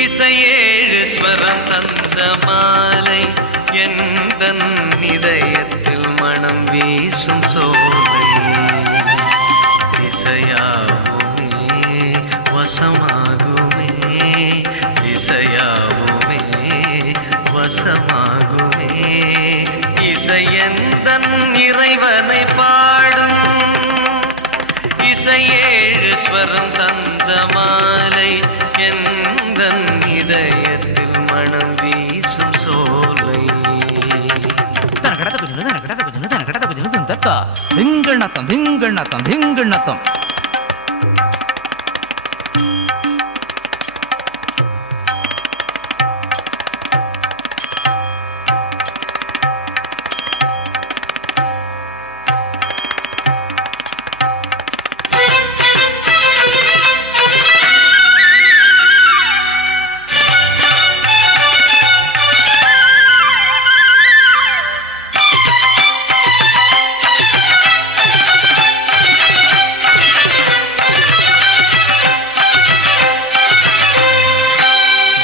இசையேழு ஸ்வரம் தந்த மாலை எந்தன் இதயத்தில் மனம் வீசும் சோலை இசையாவுமே வசமாகுமே இசையாவுமே வசமாகுமே இசையந்தன் இறைவனை பாடும் இசையேழு ஸ்வரம் தந்த மாலை எந்தன் இதயத்தில் மனம் வீசும் சோலை ಧಿಂಗಣ್ಣತ್ತಂ ಧಿಂಗಣ್ಣತ್ತಂ ಧಿಂಗಣ್ಣತ್ತಂ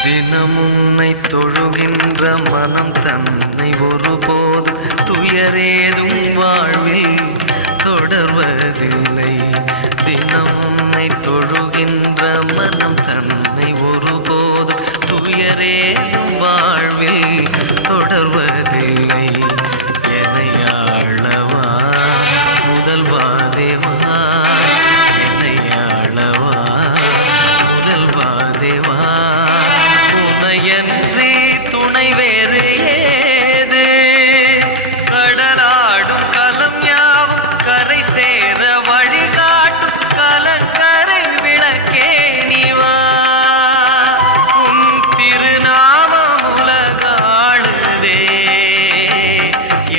தினமுன்னை தொழுகின்ற மனம் தன்னை ஒருபோது துயரேதும் வாழ்வில் தொடர்வதில்லை தினமுன்னை தொழுகின்ற மனம் தன்னை ஒருபோது துயரேதும் வாழ்வில் தொடர்வதில்லை என்னை ஆளவா முதல்வா தேவா என்னை ஆளவா முதல்வா தேவா என்றே துணை வேறு ஏது கடலாடும் கலம் யாவும் கரை சேர வழிகாட்டும் கலக்கரை விளக்கே நீவா உன் திருநாமம் உலகாடுதே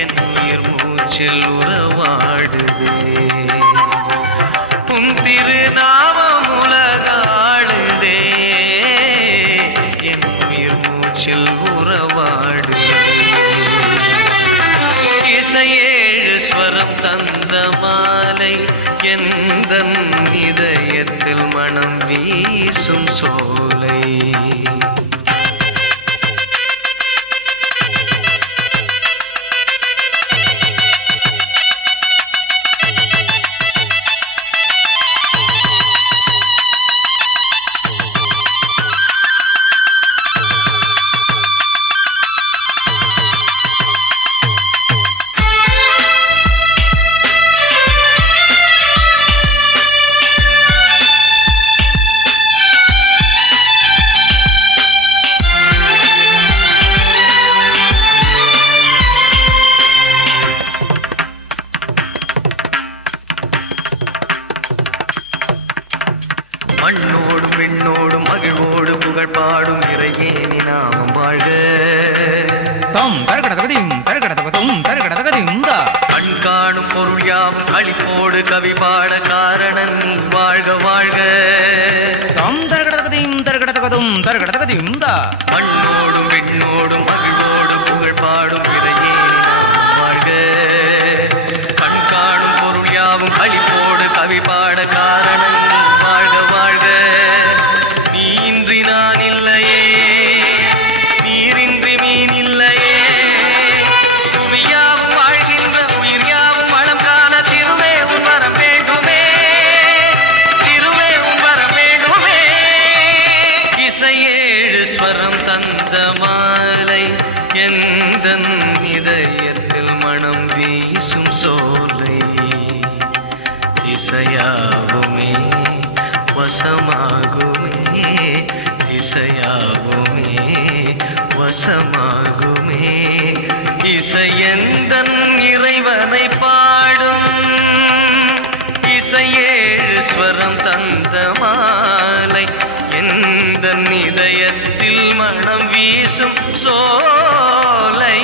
என் உயிர் மூச்சில் உறவாடுதே உன் திருநாமம் உலகாடுதே உறவாடு இசையேழு ஸ்வரம் தந்த மாலை எந்தன் இதயத்தில் மனம் வீசும் சோலை மண்ணோடு பெண்ணோடு மகிழ்வோடு புகழ் பாடும் இறையேனி நாமம் வாழ்க தம் தரகடதகதிம் தரகடதகதும் தரகடதகதிம் தா கண் காணும் பொருள் யாவும் களிப்போடு கவி பாட காரணன் நீ வாழ்க வாழ்க தம் தரகடதகதிம் தரகடதகதும் தரகடதகதிம் தா மண்ணோடும் பெண்ணோடும் மகிழ்வோடு புகழ் பாடும் இறையேனி நாமம் வாழ்க கண் காணும் பொருள் யாவும் களிப்போடு கவி பாட காரணன் நீ வாழ்க வாழ்க நீ இன்றி நான் இல்லையே நீரின்றி மீன் இல்லையே புவியாவும் வாழ்கின்ற உயிர் யாவும் வளம் காண திருவே உன் வரம் வேண்டுமே திருவே உன் வரம் வேண்டுமே இசையேழு ஸ்வரம் தந்த மாலை எந்தன் இதயத்தில் மனம் வீசும் சோலை இசையாவுமே வசமாகுமே இசையாவுமே வசமாகுமே இசையந்தன் இறைவனை பாடும் இசையேழு ஸ்வரம் தந்த மாலை எந்தன் இதயத்தில் மனம் வீசும் சோலை